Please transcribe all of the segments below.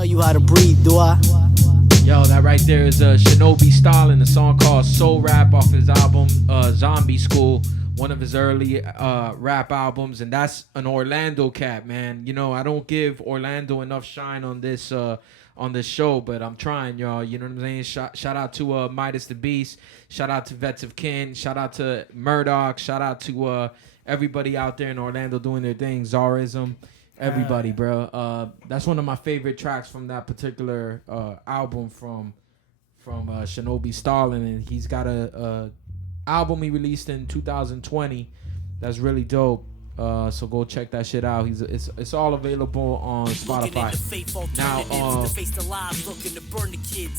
tell you how to breathe, do I? Yo, that right there is Shinobi Stalin, a song called Soul Rap off his album Zombie School, one of his early rap albums, and that's an Orlando cat, man. You know, I don't give Orlando enough shine on this show, but I'm trying, y'all. You know what I'm saying? Shout out to Midas the Beast. Shout out to Vets of Kin. Shout out to Murdoch. Shout out to everybody out there in Orlando doing their thing. Zarism. Everybody, bro. That's one of my favorite tracks from that particular album from Shinobi Stalin, and he's got a album he released in 2020 that's really dope. So go check that shit out. It's all available on Spotify. Now,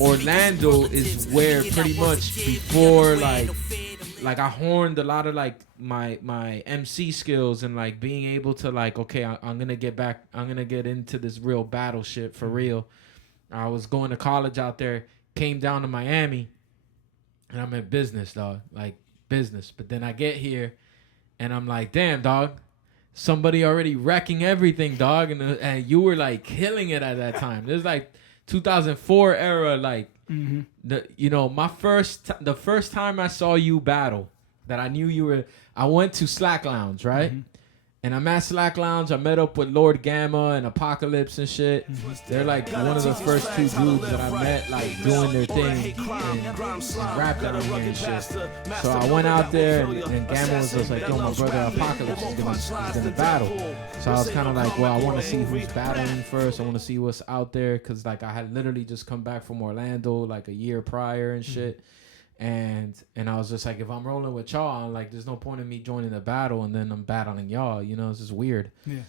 Orlando is where pretty much before like I honed a lot of like my MC skills and like being able to like, okay, I'm gonna get into this real battle shit for real. I was going to college out there, came down to Miami, and I'm in business, dog, like business. But then I get here, and I'm like, damn, dog, somebody already wrecking everything, dog, and you were like killing it at that time. There's like 2004 era, like. Mm-hmm. The first time I saw you battle, that I knew you were, I went to Slack Lounge, right? Mm-hmm. And I'm at Slack Lounge. I met up with Lord Gamma and Apocalypse and shit. They're like one of the first two dudes that I met, like doing their thing and rapping on here and shit. So I went out there and Gamma was just like, yo, my brother Apocalypse is gonna battle. So I was kind of like, well, I want to see who's battling first. I want to see what's out there, because like I had literally just come back from Orlando like a year prior and shit. And I was just like, if I'm rolling with y'all, like, there's no point in me joining the battle and then I'm battling y'all. You know, it's just weird. Yeah.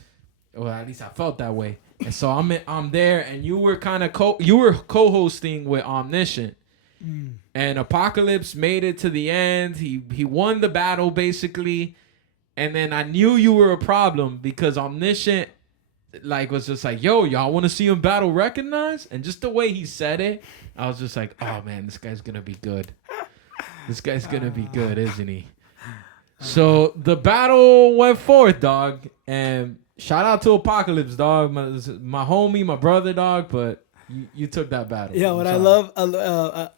Well, at least I felt that way. And so I'm there, and you were kind of co-hosting with Omniscient. And Apocalypse made it to the end. He won the battle basically. And then I knew you were a problem because Omniscient like was just like, yo, y'all want to see him battle Wrekonize? And just the way he said it, I was just like, oh man, this guy's gonna be good. This guy's gonna be good, isn't he? So the battle went forth, dog. And shout out to Apocalypse, dog. My homie, my brother, dog. But you took that battle. Yeah, what I love,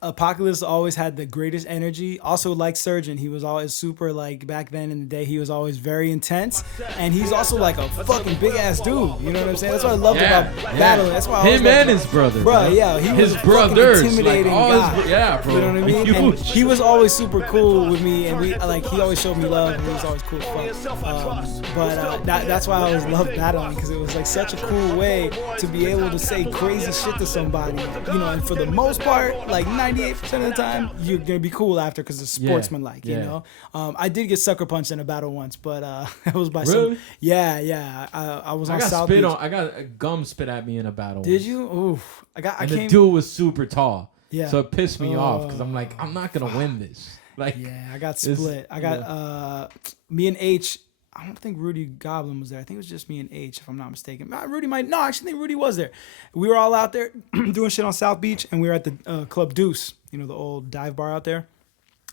Apocalypse always had the greatest energy. Also, like Surgeon, he was always super, like, back then in the day, he was always very intense. And he's also, like, a fucking big-ass dude. You know what I'm saying? That's what I loved about battling. That's why I him and his brother. Bro, yeah. He his was brothers. intimidating guy. Yeah, bro. You know what I mean? And he was always super cool with me. And he always showed me love. And he was always cool as fuck. That's why I always loved battling. Because it was, like, such a cool way to be able to say crazy shit to somebody, you know, and for the most part, like 98% of the time, you're gonna be cool after because it's sportsmanlike, you know. I did get sucker punched in a battle once, but it was by some. Yeah. I was on South Beach. I got a gum spit at me in a battle. Did you? Oof. The dude was super tall. Yeah. So it pissed me off because I'm like, I'm not gonna win this. Like, yeah, I got split. I got me and H. I don't think Rudy Goblin was there. I think it was just me and H, if I'm not mistaken. Rudy might. No, I actually think Rudy was there. We were all out there doing shit on South Beach, and we were at the Club Deuce, you know, the old dive bar out there.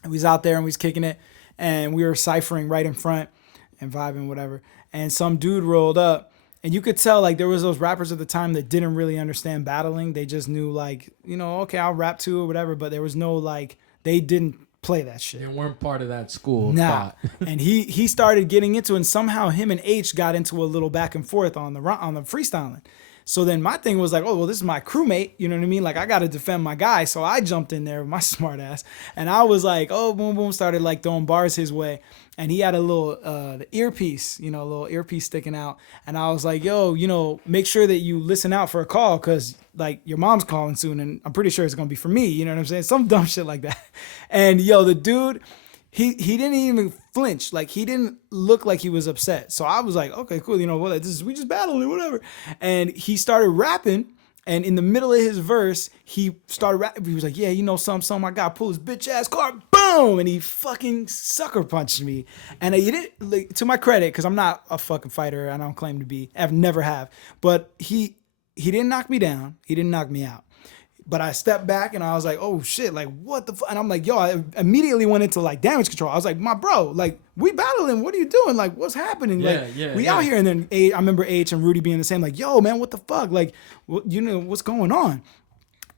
And we was out there, and we was kicking it, and we were ciphering right in front and vibing, whatever. And some dude rolled up, and you could tell, like, there was those rappers at the time that didn't really understand battling. They just knew, like, you know, okay, I'll rap too or whatever, but there was no, like, they didn't play that shit. They weren't part of that school. Nah. And he started getting into it, and somehow him and H got into a little back and forth on the freestyling. So then my thing was like, oh, well, this is my crewmate. You know what I mean? Like, I got to defend my guy. So I jumped in there with my smart ass. And I was like, oh, boom, boom, started like throwing bars his way. And he had a little the earpiece, you know, a little earpiece sticking out. And I was like, yo, you know, make sure that you listen out for a call because, like, your mom's calling soon. And I'm pretty sure it's going to be for me. You know what I'm saying? Some dumb shit like that. And, yo, the dude, he didn't even flinch. Like, he didn't look like he was upset. So I was like, okay, cool. You know, well, we just battled or whatever. And he started rapping. And in the middle of his verse, he started rapping. He was like, yeah, you know, something. I got to pull his bitch ass car. Boom. And he fucking sucker punched me. And he didn't, like, to my credit, because I'm not a fucking fighter. I don't claim to be. I've never have. But he didn't knock me down. He didn't knock me out. But I stepped back and I was like, oh shit, like what the fuck? And I'm like, yo, I immediately went into like damage control. I was like, my bro, like we battling. What are you doing? Like what's happening? Yeah, like we out here. And then I remember H and Rudy being the same, like, yo, man, what the fuck? Like, you know, what's going on?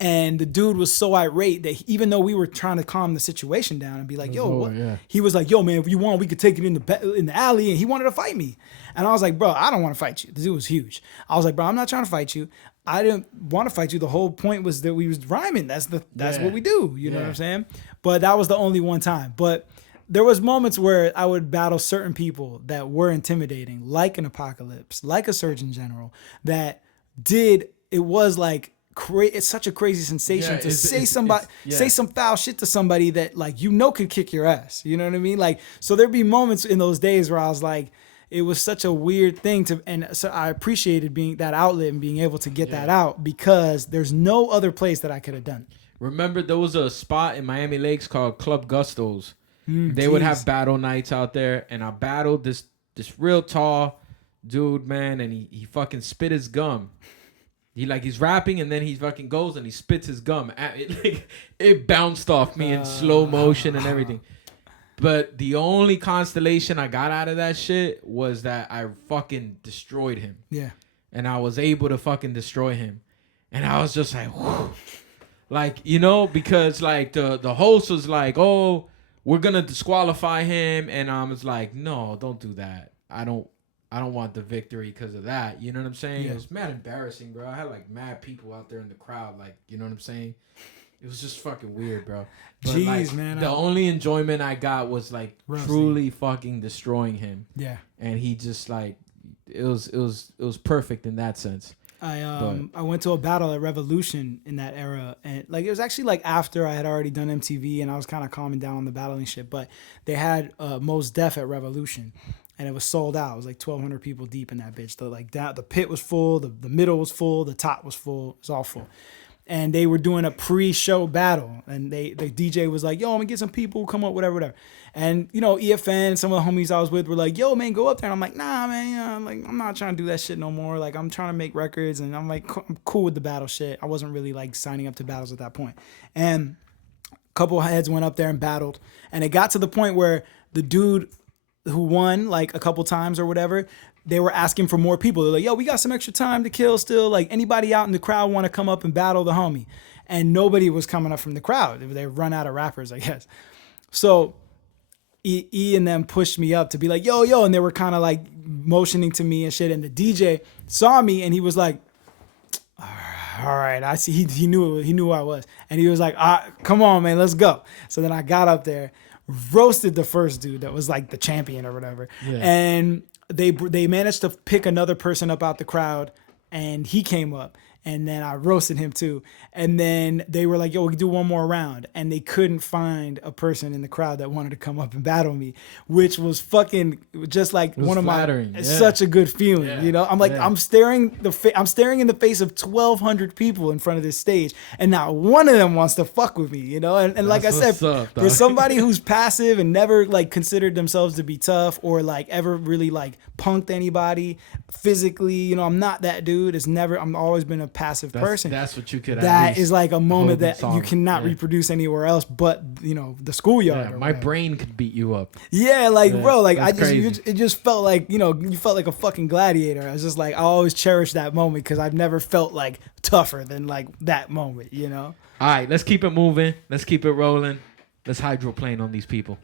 And the dude was so irate that even though we were trying to calm the situation down and be like, yo, what? He was like, yo, man, if you want, we could take it in the alley. And he wanted to fight me. And I was like, bro, I don't want to fight you. The dude was huge. I was like, bro, I'm not trying to fight you. I didn't want to fight you. The whole point was that we was rhyming. That's what we do. You know what I'm saying? But that was the only one time. But there was moments where I would battle certain people that were intimidating, like an Apocalypse, like a Surgeon General, that it was like, it's such a crazy sensation to say some foul shit to somebody that like could kick your ass. You know what I mean? Like, so there'd be moments in those days where I was like, it was such a weird thing and so I appreciated being that outlet and being able to get that out because there's no other place that I could have done. Remember, there was a spot in Miami Lakes called Club Gustos. They would have battle nights out there, and I battled this real tall dude, man, and he fucking spit his gum. He's rapping and then he fucking goes and he spits his gum. It bounced off me in slow motion and everything. But the only constellation I got out of that shit was that I fucking destroyed him. Yeah. And I was able to fucking destroy him. And I was just like, whew. Like, you know, because like the host was like, oh, we're going to disqualify him. And I was like, no, don't do that. I don't want the victory because of that. You know what I'm saying? Yeah. It was mad embarrassing, bro. I had like mad people out there in the crowd. Like, you know what I'm saying? It was just fucking weird, bro. But jeez, like, man. The only enjoyment I got was like truly fucking destroying him. Yeah. And he just like, it was perfect in that sense. I went to a battle at Revolution in that era, and like it was actually like after I had already done MTV and I was kind of calming down on the battling shit. But they had Mos Def at Revolution. And it was sold out. It was like 1,200 people deep in that bitch. The pit was full, the middle was full, the top was full. It was all full. And they were doing a pre-show battle. And the DJ was like, yo, I'm gonna get some people, come up, whatever. And you know, EFN, some of the homies I was with were like, yo, man, go up there. And I'm like, nah, man, you know, I'm not trying to do that shit no more. Like, I'm trying to make records, and I'm like, I'm cool with the battle shit. I wasn't really like signing up to battles at that point. And a couple of heads went up there and battled. And it got to the point where the dude who won like a couple times or whatever, they were asking for more people. They're like, yo, we got some extra time to kill still. Like, anybody out in the crowd want to come up and battle the homie? And nobody was coming up from the crowd. They run out of rappers, I guess. So E and them pushed me up to be like, yo. And they were kind of like motioning to me and shit. And the DJ saw me and he was like, all right, I see. He knew who I was. And he was like, come on, man, let's go. So then I got up there, roasted the first dude that was like the champion or whatever. Yeah. And they managed to pick another person up out the crowd, and he came up. And then I roasted him too. And then they were like, yo, we can do one more round. And they couldn't find a person in the crowd that wanted to come up and battle me, which was fucking just like one of my, such a good feeling, you know? I'm like, I'm staring in the face of 1,200 people in front of this stage. And not one of them wants to fuck with me, you know? And like I said, for somebody who's passive and never like considered themselves to be tough or like ever really like punked anybody physically, you know, I'm not that dude. I'm always been a passive person. That's what you could. That is like a moment that you cannot reproduce anywhere else, but you know, the schoolyard. Yeah, my brain could beat you up. Yeah, like bro, like it just felt like, you know, you felt like a fucking gladiator. I was just like, I always cherish that moment because I've never felt like tougher than like that moment, you know. All right, let's keep it moving. Let's keep it rolling. Let's hydroplane on these people.